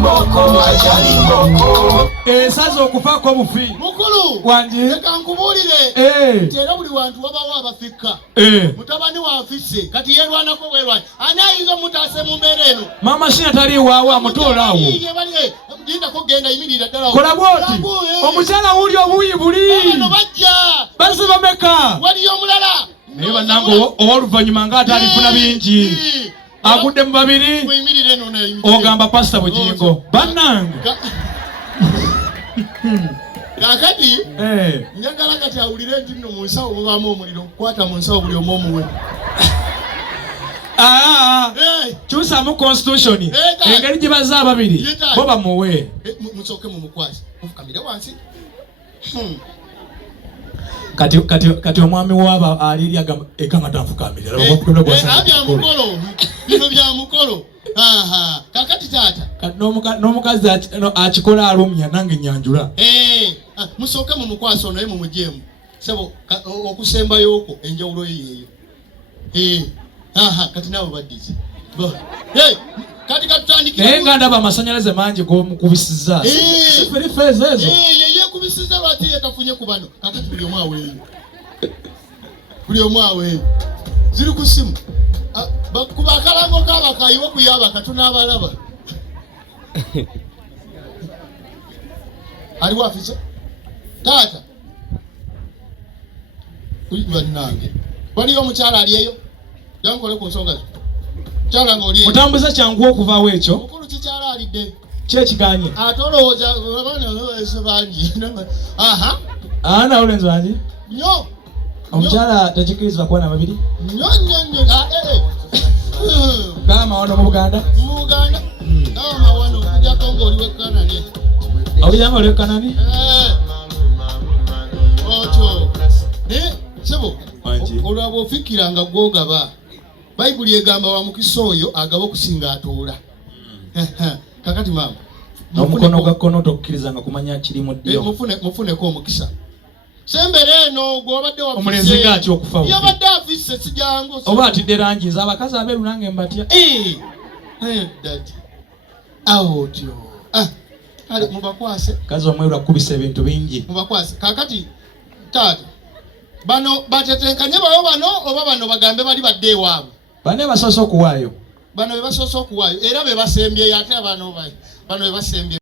mboko ajali mboko sazo okufako bufi mukulu wanje leka nkubulire tera buli wantu wabawo abafika mutabani wafise kati yerwanako bwerwanye ani ayinza mutase mu mbeera eno mama shina tali waawo amutoola awo lindako genda yimirira ddala kola bwoti omukyala wuli obuyi buli bano bajja basi bameka waliyo omulala naye bannange ow'oluvannyuma ng'ate alifuna bingi agudde mu babiri ogamba pasita bugingo bannange kakati njagala kati awulire nti nno mu nsawo mubaamu omuliro kwata mu nsawo buli omu omuwe kyusamu constitution engeri gye bazza ababiri bo bamuwe musooke mumukwase mufukamire wansi kati omwami waaba alirya ekanga tanfukamirira bino bya mukolo kakati taata n'omukazi akikola alumya nange nyanjula musooke mumukwase ono ye mumujeemu sebo okusembayoko enjawulo yeeyo kati naawe baddize kati katutandikire naye nga ndaba amasanyalaze mangi g'omukubisiza siferifeeza ezo yekubisiza lwaki yetafunye ku bano kakati buli omu aweeyo ziri ku simu kuba akalango kabakayiwe kuyaba katuna abalaba aliwo afise taata bannange waliyo omukyala alieyo jankole ku nsonga zo kyala ng'oliyo mutambuza kyangu okuvaawo ekyo mukulu kikyala alidde kyekiganye ate olowooza abaana bangi nawe olenzi wange nnyo omukyala tekikirizibwa kuba na babiri nnyo gamawono mu Buganda amawano okujjako ng'oli wekkanani okujjanga oli wekkanani otyo sebo olwaba ofikiranga gwogaba bayibuli egamba wa mukisa oyo agaba okusinga atoola kakati maama n'omukono gwa kkono tokkirizanga kumanya kirimu ddyo mufuneko omukisa sembere eno gwobadde omulenzi gaaki okufa yabadde afisse sijangu oba atidde langi nze abakazi abeeru nange mbatya dadi awotyo kale mubakwase kazi omweru akubisa ebintu bingi mubakwase kakati taata bano batetenkanye bawo bano oba bano bagambe bali badde ewaabwe bane basoose okuwaayo bano be basoose okuwaayo era be basembyeyo ate bano be basembye